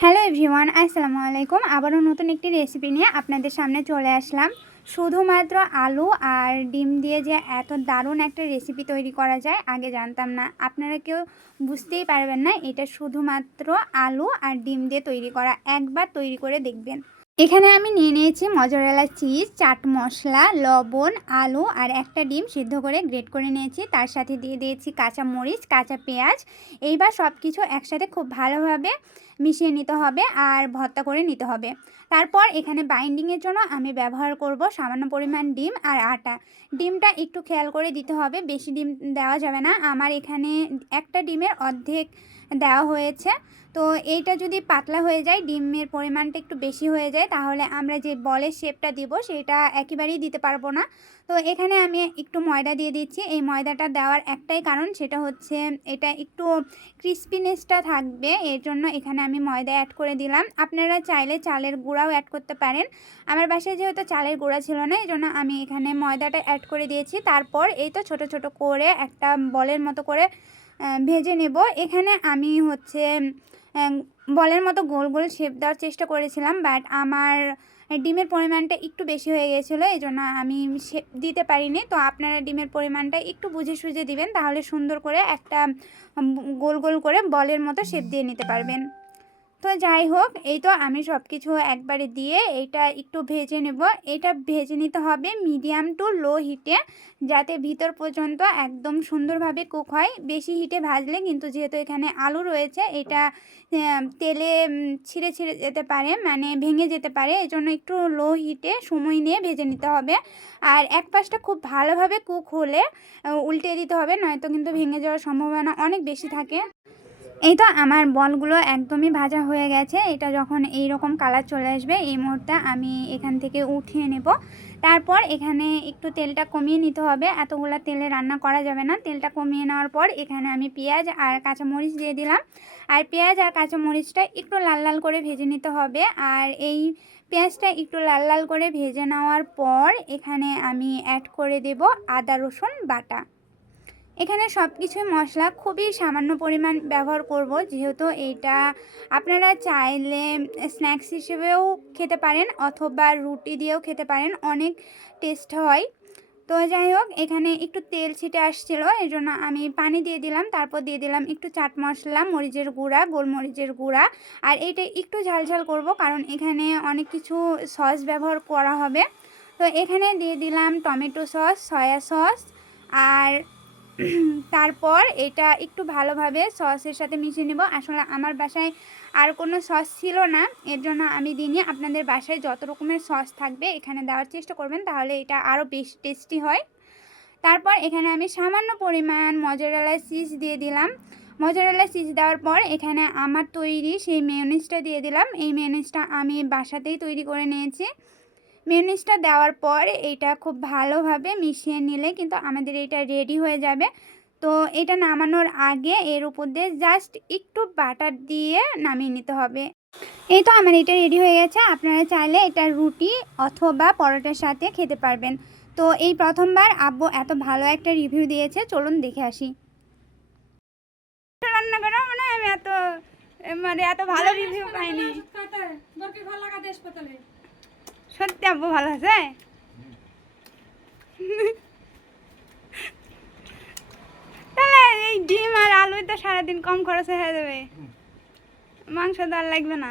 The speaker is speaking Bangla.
হ্যালো এভরিওয়ান, আসসালামু আলাইকুম। আবারও নতুন একটি রেসিপি নিয়ে আপনাদের সামনে চলে আসলাম। শুধুমাত্র আলু আর ডিম দিয়ে যে এত দারুণ একটা রেসিপি তৈরি করা যায় আগে জানতাম না। আপনারা কেউ বুঝতেই পারবেন না এটা শুধুমাত্র আলু আর ডিম দিয়ে তৈরি করা। একবার তৈরি করে দেখবেন। এখানে আমি নিয়ে নিয়েছি মজরেলা চিজ, চাট মশলা, লবণ, আলু আর একটা ডিম সিদ্ধ করে গ্রেট করে নিয়েছি। তার সাথে দিয়ে দিয়েছি কাঁচা মরিচ, কাঁচা পেঁয়াজ। এইবার সব কিছু একসাথে খুব ভালোভাবে মিশিয়ে নিতে হবে আর ভর্তা করে নিতে হবে। তারপর এখানে বাইন্ডিংয়ের জন্য আমি ব্যবহার করব সামান্য পরিমাণ ডিম আর আটা। ডিমটা একটু খেয়াল করে দিতে হবে, বেশি ডিম দেওয়া যাবে না। আমার এখানে একটা ডিমের অর্ধেক দেওয়া হয়েছে। তো এইটা যদি পাতলা হয়ে যায়, ডিমের পরিমাণটা একটু বেশি হয়ে যায়, তাহলে আমরা যে বলের শেপটা দিব সেটা একেবারেই দিতে পারবো না। তো এখানে আমি একটু ময়দা দিয়ে দিচ্ছি। এই ময়দাটা দেওয়ার একটাই কারণ, সেটা হচ্ছে এটা একটু ক্রিস্পিনেসটা থাকবে, এর জন্য এখানে আমি ময়দা অ্যাড করে দিলাম। আপনারা চাইলে চালের গুঁড়াও অ্যাড করতে পারেন। আমার বাসায় যেহেতু চালের গুঁড়া ছিল না, এই জন্য আমি এখানে ময়দাটা অ্যাড করে দিয়েছি। তারপর এই তো ছোট ছোট করে একটা বলের মতো করে ভেজে নেব। এখানে আমি হচ্ছে বলের মতো গোল গোল শেপ দেওয়ার চেষ্টা করেছিলাম, বাট আমার ডিমের পরিমাণটা একটু বেশি হয়ে গেছিলো, এই জন্য আমি শেপ দিতে পারিনি। তো আপনারা ডিমের পরিমাণটা একটু বুঝে সুঝে দিবেন, তাহলে সুন্দর করে একটা গোল গোল করে বলের মতো শেপ দিয়ে নিতে পারবেন। তো যাই হোক, এই তো আমি সব কিছু একবারে দিয়ে এটা একটু ভেজে নেব। এটা ভেজে নিতে হবে মিডিয়াম টু লো হিটে, যাতে ভিতর পর্যন্ত একদম সুন্দরভাবে কুক হয়। বেশি হিটে ভাজলে কিন্তু, যেহেতু এখানে আলু রয়েছে, এটা তেলে ছিঁড়ে ছিঁড়ে যেতে পারে, মানে ভেঙে যেতে পারে। এই জন্য একটু লো হিটে সময় নিয়ে ভেজে নিতে হবে। আর এক পাশটা খুব ভালোভাবে কুক হলে উল্টে দিতে হবে, নয়তো কিন্তু ভেঙে যাওয়ার সম্ভাবনা অনেক বেশি থাকে। এই তো আমার বলগুলো একদমই ভাজা হয়ে গেছে। এটা যখন এই রকম কালার চলে আসবে, এই মুহূর্তে আমি এখান থেকে উঠিয়ে নেব। তারপর এখানে একটু তেলটা কমিয়ে নিতে হবে, এতগুলো তেলে রান্না করা যাবে না। তেলটা কমিয়ে নেওয়ার পর এখানে আমি পেঁয়াজ আর কাঁচামরিচ দিয়ে দিলাম। আর পেঁয়াজ আর কাঁচামরিচটা একটু লাল লাল করে ভেজে নিতে হবে। আর এই পেঁয়াজটা একটু লাল লাল করে ভেজে নেওয়ার পর এখানে আমি অ্যাড করে দেব আদা রসুন বাটা। এখানে সব কিছুই মশলা খুবই সামান্য পরিমাণ ব্যবহার করব, যেহেতু এটা আপনারা চাইলে স্ন্যাক্স হিসেবেও খেতে পারেন অথবা রুটি দিয়েও খেতে পারেন, অনেক টেস্ট হয়। তো যাই হোক, এখানে একটু তেল ছিটে আসছিল, এই জন্য আমি পানি দিয়ে দিলাম। তারপর দিয়ে দিলাম একটু চাট মশলা, মরিচের গুঁড়া, গোলমরিচের গুঁড়া। আর এইটা একটু ঝাল ঝাল করব, কারণ এখানে অনেক কিছু সস ব্যবহার করা হবে। তো এখানে দিয়ে দিলাম টমেটো সস, সয়া সস। আর তারপর এটা একটু ভালোভাবে সসের সাথে মিশিয়ে নেব। আসলে আমার বাসায় আর কোনো সস ছিল না, এর জন্য আমি দিইনি। আপনাদের বাসায় যত রকমের সস থাকবে এখানে দেওয়ার চেষ্টা করবেন, তাহলে এটা আরও বেশি টেস্টি হয়। তারপর এখানে আমি সামান্য পরিমাণ মজরেলা চিজ দিয়ে দিলাম। মজরেলা চিজ দেওয়ার পর এখানে আমার তৈরি সেই মেয়োনিজটা দিয়ে দিলাম। এই মেয়োনিজটা আমি বাসাতেই তৈরি করে নিয়েছি। মেয়োনিজটা দেওয়ার পর এটা খুব ভালোভাবে মিশিয়ে নিলে কিন্তু আমাদের এটা রেডি হয়ে যাবে। তো এটা নামানোর আগে এর উপর দিয়ে জাস্ট একটু বাটার দিয়ে নামিয়ে নিতে হবে। এই তো আমার এটা রেডি হয়ে গেছে। আপনারা চাইলে এটা রুটি অথবা পরোটার সাথে খেতে পারবেন। তো এই প্রথমবার আব্বু এত ভালো একটা রিভিউ দিয়েছে, চলুন দেখে আসি। রান্না করা মানে আমি এত ভালো রিভিউ পাইনি। সত্যি আব্বু ভালো আছে। তাহলে এই ডিম আর আলুই তো সারাদিন কম খরচে হয়ে যাবে, মাংস তো আর লাগবে না।